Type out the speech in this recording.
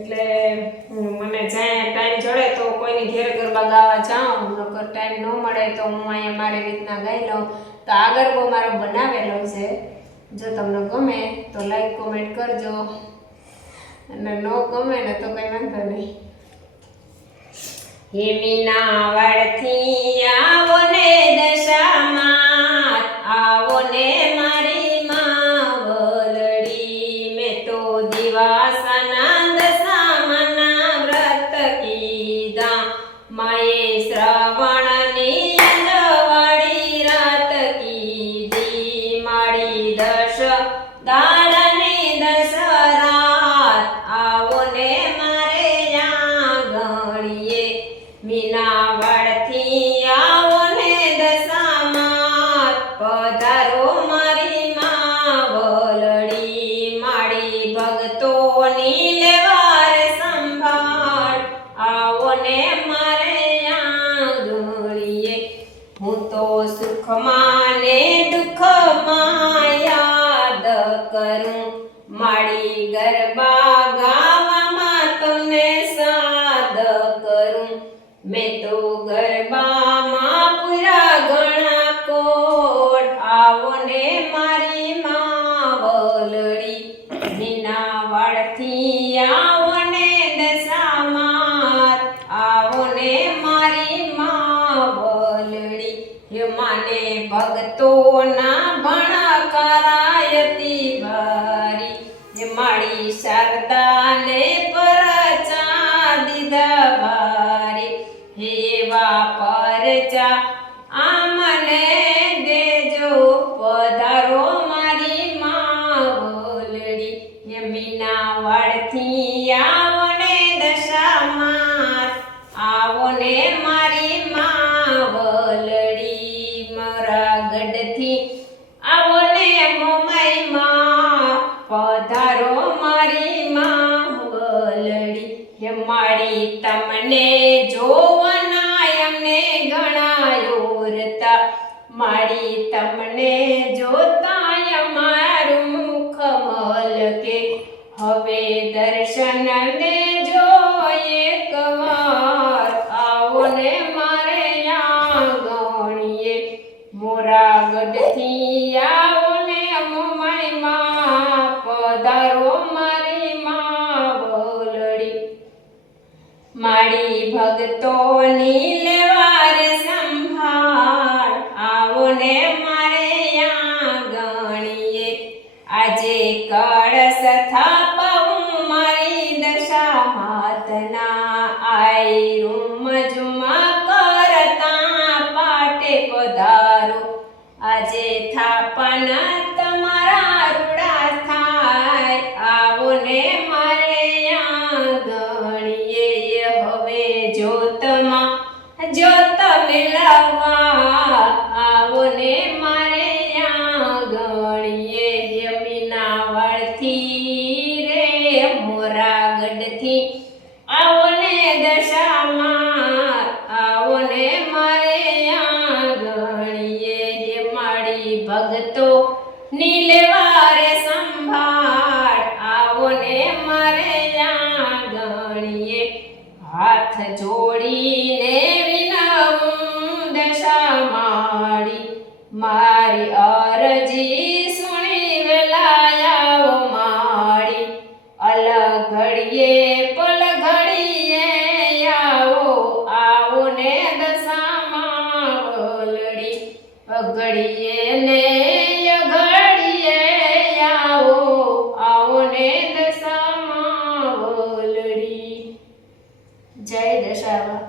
એટલે મને જ્યાં ટાઈમ જડે તો કોઈની ઘેર ગરબા ગાવા જાઉં, નકર ટાઈમ ન મળે તો હું અહીંયા મારી રીતના ગાઈ લઉં. તો આ ગરબો મારો બનાવેલો છે. જો તમને ગમે તો લાઈક કોમેન્ટ કરજો, અને ન ગમે ને તો કંઈ વાંધો નહીં. હે મીના વાળથી આવો ને દશામાં, આવો ને મારી માં વલડી. મેં તો દિવાસાના દશામાના વ્રત કીધા, માએ શ્રવણની અંજવાળી રાત કીધી. મારી દશ દાડાની દશરાત, આવો ને મારે આંગણીએ. મીના વાળથી આવો ને દશામાં, પધારો મારી માં વલડી. મારી ભક્તોની લેવાર સંભાળ, આવો ને મારે આંગણીએ. હું તો સુખમાં ને દુઃખમાં યાદ કરું, મારી ગરબા ગાવામાં તમને સાદ કરું. મેં તો ગરબામાં પૂરા ઘણા કોડ, આવો ને મારી માં વલડી. મીના વાળથી આવો ને દશામાં, આવો ને મારી માં વલડી. માને ભક્તોના ભણકારાયતી ભારી, મારી શારદાને પરચા દીધા ભારી. હેવા પરચા આમને દેજો, પધારો મારી માં વલડી. મીના વાળથી આવો ને દશામાં, આવો ને મારી માં વલડી. મારા ગઢથી આવો ને મોમાઈમાં, પધારો મારી માં વલડી. મારી તમને જોવાના અમને ઘણા યોરતા, મારી તમને જોતા અમારું મુખ મલકે. હવે દર્શન દેજો એકવાર, આવો ને મારે આંગણીએ. મોરાગઢથી આવો ને મોમાઈમાં, પધારો મારી માં વલડી. મારી ભક્તોની લેવાર સંભાળ, આવો ને મારે આંગણીએ. આજે કળશ થાપવું મારી દશામાતના, આઈ રૂમજુમા કરતા પાટે પધારો. આજે થાપના તમારા રૂડા થાય, આવો ને મારે આંગણીએ. હવે જોતમાં જોત મિલાવવા, આવો ને મારે આંગણીએ. મીના વાળથી રે મોરાગઢથી આવો ને દશામાં, આવો ને મારે આંગણીએ. મારી ભક્તો ની લેવારે સંભાળ, આવો ને મારે આંગણીએ. હાથ જોડીને વિનવું દશામાળી, મારી અરજી સુણી વેલા આવો માળી. અલઘડીએ પલ ઘડીએ આવો, આવો ને દશામાં વલડી. અઘડીએ ને અઘડીએ આવો, આવો ને દશામાં વલડી. જય દશામાં.